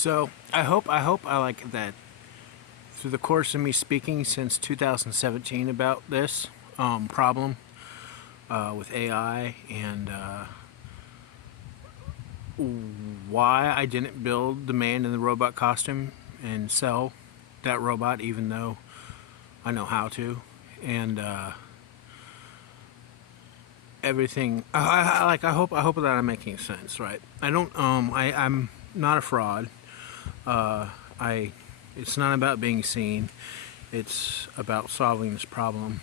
So I hope I like that through the course of me speaking since 2017 about this problem with AI and why I didn't build the man in the robot costume and sell that robot, even though I know how to, and everything. I hope that I'm making sense, right? I don't. I'm not a fraud. I. It's not about being seen. It's about solving this problem,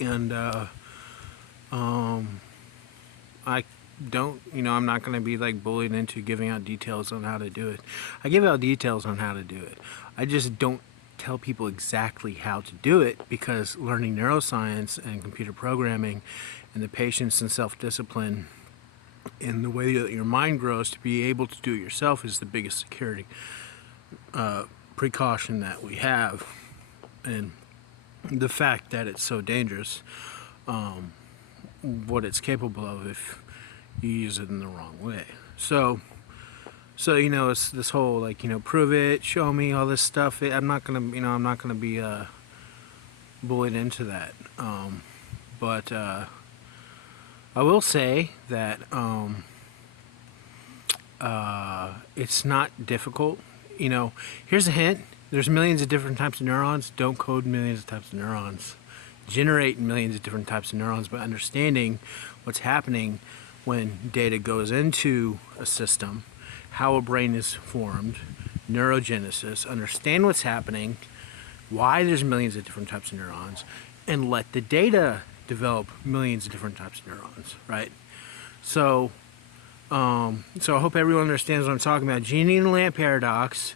and I don't. I'm not going to be like bullied into giving out details on how to do it. I give out details on how to do it. I just don't tell people exactly how to do it, because learning neuroscience and computer programming and the patience and self-discipline and the way that your mind grows to be able to do it yourself is the biggest security precaution that we have. And the fact that it's so dangerous, what it's capable of if you use it in the wrong way. So it's this whole prove it, show me, all this stuff. I'm not gonna be bullied into that. But I will say that it's not difficult. Here's a hint. There's millions of different types of neurons. Don't code millions of types of neurons. Generate millions of different types of neurons, but understanding what's happening when data goes into a system, how a brain is formed, neurogenesis, understand what's happening, why there's millions of different types of neurons, and let the data develop millions of different types of neurons, right? So I hope everyone understands what I'm talking about. Genie in a lamp paradox.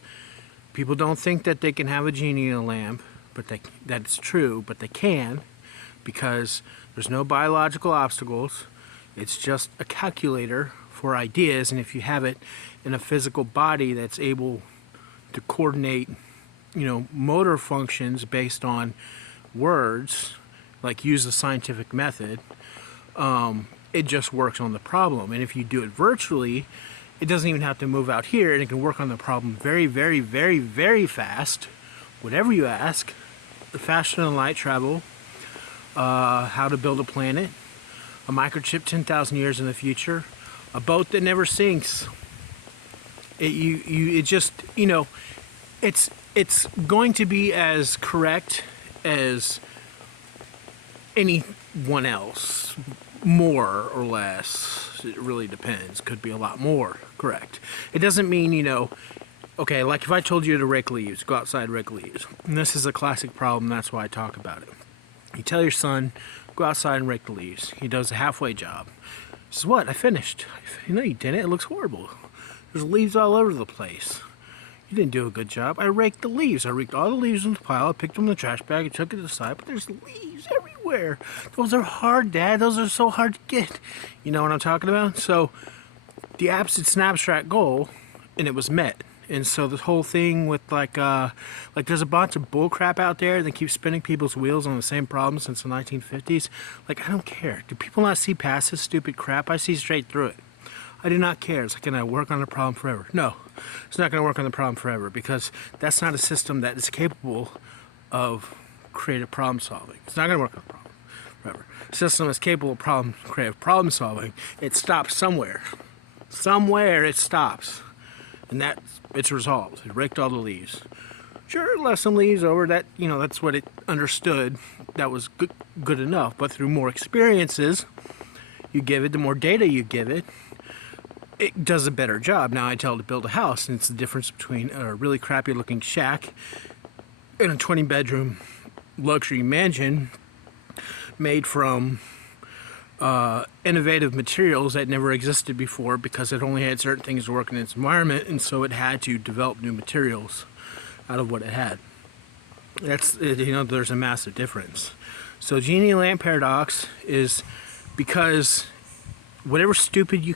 People don't think that they can have a genie in a lamp, but that's true, but they can, because there's no biological obstacles. It's just a calculator for ideas, and if you have it in a physical body that's able to coordinate, motor functions based on words, like use the scientific method, it just works on the problem. And if you do it virtually, it doesn't even have to move out here, and it can work on the problem very, very, very, very fast. Whatever you ask, faster than light travel, how to build a planet, a microchip 10,000 years in the future, a boat that never sinks. It's going to be as correct as anyone else, more or less. It really depends. Could be a lot more correct. It doesn't mean, okay, like if I told you to rake leaves, go outside and rake leaves. And this is a classic problem, that's why I talk about it. You tell your son, go outside and rake the leaves. He does a halfway job. He says, what? I finished. No, you didn't. It looks horrible. There's leaves all over the place. You didn't do a good job. I raked the leaves. I raked all the leaves in the pile. I picked them in the trash bag. I took it to the side, but there's leaves everywhere. Those are hard, Dad. Those are so hard to get. You know what I'm talking about? So the it's an abstract goal, and it was met. And so this whole thing with like there's a bunch of bull crap out there that keeps spinning people's wheels on the same problem since the 1950s. Like, I don't care. Do people not see past this stupid crap? I see straight through it. I do not care. It's like, can I work on the problem forever? No, it's not going to work on the problem forever, because that's not a system that is capable of creative problem solving. It's not going to work on the problem forever. A system is capable of creative problem solving. It stops somewhere. Somewhere it stops. And it's resolved. It raked all the leaves. Sure, left some leaves over. That's what it understood. That was good enough. But through more experiences you give it, the more data you give it, it does a better job. Now I tell it to build a house, and it's the difference between a really crappy looking shack and a 20-bedroom luxury mansion made from innovative materials that never existed before, because it only had certain things to work in its environment, and so it had to develop new materials out of what it had. There's a massive difference. So genie lamp paradox is because whatever stupid you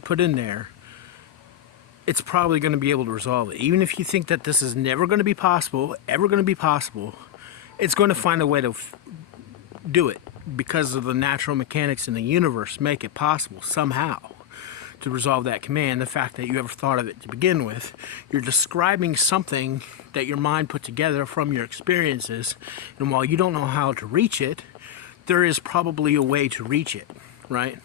put in there, it's probably going to be able to resolve it. Even if you think that this is never going to be possible, it's going to find a way to do it, because of the natural mechanics in the universe make it possible somehow. to resolve that command. The fact that you ever thought of it to begin with, you're describing something that your mind put together from your experiences, and while you don't know how to reach it, there is probably a way to reach it, right?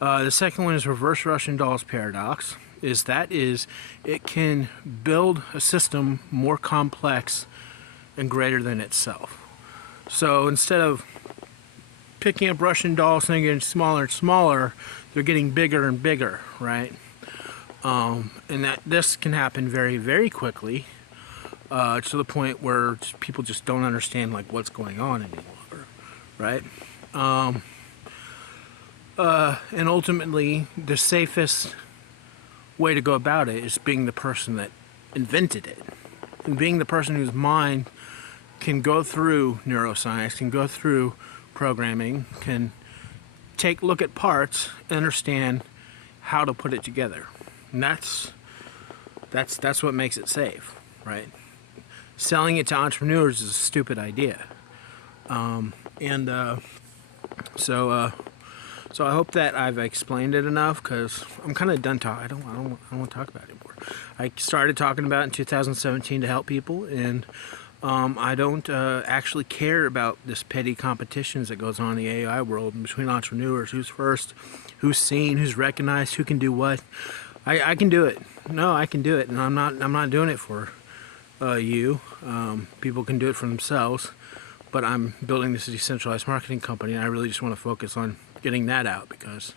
The second one is reverse Russian doll's paradox. It can build a system more complex and greater than itself. So instead of picking up Russian dolls and getting smaller and smaller, they're getting bigger and bigger, right? And that this can happen very, very quickly, to the point where people just don't understand like what's going on anymore, right? And ultimately, the safest way to go about it is being the person that invented it, and being the person whose mind can go through neuroscience, can go through programming, can look at parts, understand how to put it together. And that's what makes it safe, right? Selling it to entrepreneurs is a stupid idea. So I hope that I've explained it enough, because I'm kind of done talking. I don't want to talk about it anymore. I started talking about it in 2017 to help people, and I don't actually care about this petty competitions that goes on in the AI world between entrepreneurs. Who's first, who's seen, who's recognized, who can do what. I can do it. No, I can do it, and I'm not doing it for you. People can do it for themselves, but I'm building this decentralized marketing company, and I really just want to focus on getting that out, because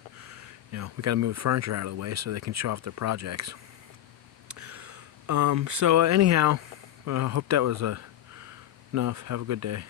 we got to move furniture out of the way so they can show off their projects. So anyhow, I hope that was enough. Have a good day.